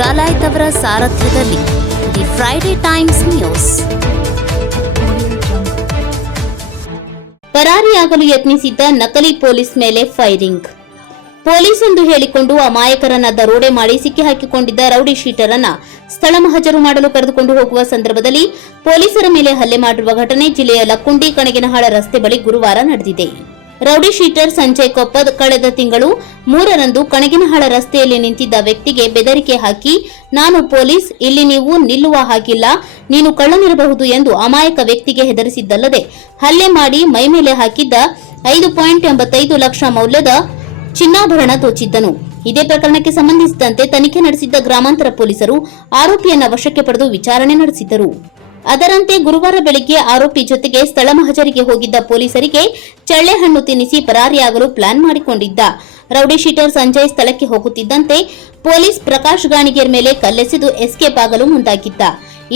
ಡಾಲಾಯ್ತ್ ಅವರ ಸಾರಥ್ಯದಲ್ಲಿ the Friday Times news. ಪರಾರಿಯಾಗಲು ಯತ್ನಿಸಿದ್ದ ನಕಲಿ police ಮೇಲೆ ಫೈರಿಂಗ್. ಪೊಲೀಸ್ ಎಂದು ಹೇಳಿಕೊಂಡು ಅಮಾಯಕರನ್ನ ದರೋಡೆ ಮಾಡಿ ಸಿಕ್ಕಿ ಹಾಕಿಕೊಂಡಿದ್ದ ರೌಡಿ ಶೀಟರ್ ಅನ್ನ ಸ್ಥಳ ಮಹಜರು ಮಾಡಲು ಕರೆದುಕೊಂಡು ಹೋಗುವ ಸಂದರ್ಭದಲ್ಲಿ ಪೊಲೀಸರ ಮೇಲೆ ಹಲ್ಲೆ ಮಾಡಿರುವ ಘಟನೆ ಜಿಲ್ಲೆಯ ಲಕ್ಕುಂಡಿ ಕಣಗಿನಹಾಳ ರಸ್ತೆ ಬಳಿ ಗುರುವಾರ ನಡೆದಿದೆ. ರೌಡಿ ಶೀಟರ್ ಸಂಜಯ್ ಕೊಪ್ಪದ್ ಕಳೆದ ತಿಂಗಳು 3ರಂದು ಕಣಗಿನಹಾಳ ರಸ್ತೆಯಲ್ಲಿ ನಿಂತಿದ್ದ ವ್ಯಕ್ತಿಗೆ ಬೆದರಿಕೆ ಹಾಕಿ, ನಾನು ಪೊಲೀಸ್, ಇಲ್ಲಿ ನೀವು ನಿಲ್ಲುವ ಹಾಗಿಲ್ಲ, ನೀನು ಕಳ್ಳನಿರಬಹುದು ಎಂದು ಅಮಾಯಕ ವ್ಯಕ್ತಿಗೆ ಹೆದರಿಸಿದ್ದಲ್ಲದೆ ಹಲ್ಲೆ ಮಾಡಿ ಮೈಮೇಲೆ ಹಾಕಿದ್ದ 5.85 ಲಕ್ಷ ಮೌಲ್ಯದ ಚಿನ್ನಾಭರಣ ದೋಚಿದ್ದನು. ಇದೇ ಪ್ರಕರಣಕ್ಕೆ ಸಂಬಂಧಿಸಿದಂತೆ ತನಿಖೆ ನಡೆಸಿದ್ದ ಗ್ರಾಮಾಂತರ ಪೊಲೀಸರು ಆರೋಪಿಯನ್ನ ವಶಕ್ಕೆ ಪಡೆದು ವಿಚಾರಣೆ ನಡೆಸಿದರು. ಅದರಂತೆ ಗುರುವಾರ ಬೆಳಗ್ಗೆ ಆರೋಪಿ ಜೊತೆಗೆ ಸ್ಥಳ ಮಹಜರಿಗೆ ಹೋಗಿದ್ದ ಪೊಲೀಸರಿಗೆ ಚಳ್ಳೆಹಣ್ಣು ತಿನ್ನಿಸಿ ಪರಾರಿಯಾಗಲು ಪ್ಲಾನ್ ಮಾಡಿಕೊಂಡಿದ್ದ ರೌಡಿ ಶೀಟರ್ ಸಂಜಯ್ ಸ್ಥಳಕ್ಕೆ ಹೋಗುತ್ತಿದ್ದಂತೆ ಪೊಲೀಸ್ ಪ್ರಕಾಶ್ ಗಾಣಿಗೇರ್ ಮೇಲೆ ಕಲ್ಲೆಸೆದು ಎಸ್ಕೇಪ್ ಆಗಲು ಮುಂದಾಗಿದ್ದ.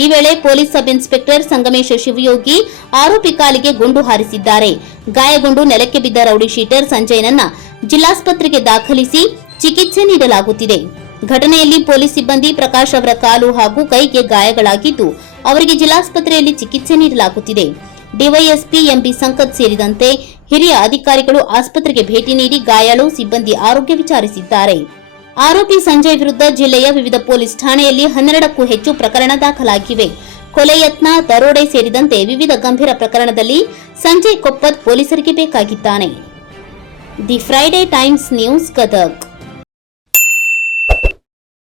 ಈ ವೇಳೆ police sub inspector Sangamesha Shivayogi ಆರೋಪಿ ಕಾಲಿಗೆ ಗುಂಡು ಹಾರಿಸಿದ್ದಾರೆ. ಗಾಯಗೊಂಡು ನೆಲಕ್ಕೆ ಬಿದ್ದ ರೌಡಿ ಶೀಟರ್ ಸಂಜಯ್ನನ್ನ ಜಿಲ್ಲಾಸ್ಪತ್ರೆಗೆ ದಾಖಲಿಸಿ ಚಿಕಿತ್ಸೆ ನೀಡಲಾಗುತ್ತಿದೆ. ಘಟನೆಯಲ್ಲಿ ಪೊಲೀಸ್ ಸಿಬ್ಬಂದಿ ಪ್ರಕಾಶ್ ಅವರ ಕಾಲು ಹಾಗೂ ಕೈಗೆ ಗಾಯಗಳಾಗಿದ್ದು ಅವರಿಗೆ ಜಿಲ್ಲಾಸ್ಪತ್ರೆಯಲ್ಲಿ ಚಿಕಿತ್ಸೆ ನೀಡಲಾಗುತ್ತಿದೆ. ಡಿವೈಎಸ್ಪಿ ಎಂಬಿ ಸಂಕತ್ ಸೇರಿದಂತೆ ಹಿರಿಯ ಅಧಿಕಾರಿಗಳು ಆಸ್ಪತ್ರೆಗೆ ಭೇಟಿ ನೀಡಿ ಗಾಯಾಳು ಸಿಬ್ಬಂದಿ ಆರೋಗ್ಯ ವಿಚಾರಿಸಿದ್ದಾರೆ. ಆರೋಪಿ ಸಂಜಯ್ ವಿರುದ್ಧ ಜಿಲ್ಲೆಯ ವಿವಿಧ ಪೊಲೀಸ್ ಠಾಣೆಯಲ್ಲಿ 12ಕ್ಕೂ ಹೆಚ್ಚು ಪ್ರಕರಣ ದಾಖಲಾಗಿವೆ. ಕೊಲೆ ಯತ್ನ, ದರೋಡೆ ಸೇರಿದಂತೆ ವಿವಿಧ ಗಂಭೀರ ಪ್ರಕರಣದಲ್ಲಿ ಸಂಜಯ್ ಕೊಪ್ಪದ್ ಪೊಲೀಸರಿಗೆ ಬೇಕಾಗಿದ್ದಾನೆ. The Friday Times news Gadag.